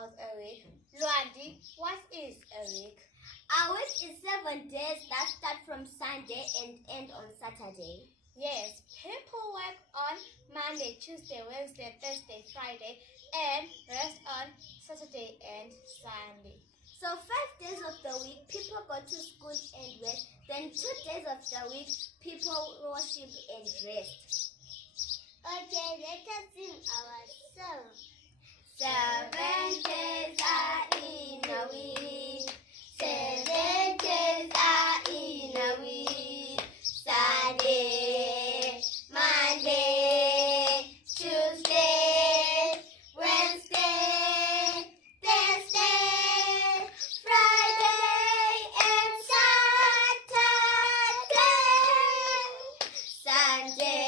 about a week? Luandi, what is a week? A week is 7 days that start from Sunday and end on Saturday. Yes, people work on Monday, Tuesday, Wednesday, Thursday, Friday, and rest on Saturday and Sunday. So 5 days of the week, people go to school and work. Then 2 days of the week, people worship and rest. Okay, let us sing our song. 7 days are in a week. 7 days are in a week. Sunday, Monday, Tuesday, Wednesday, Thursday, Friday, and Saturday. Sunday.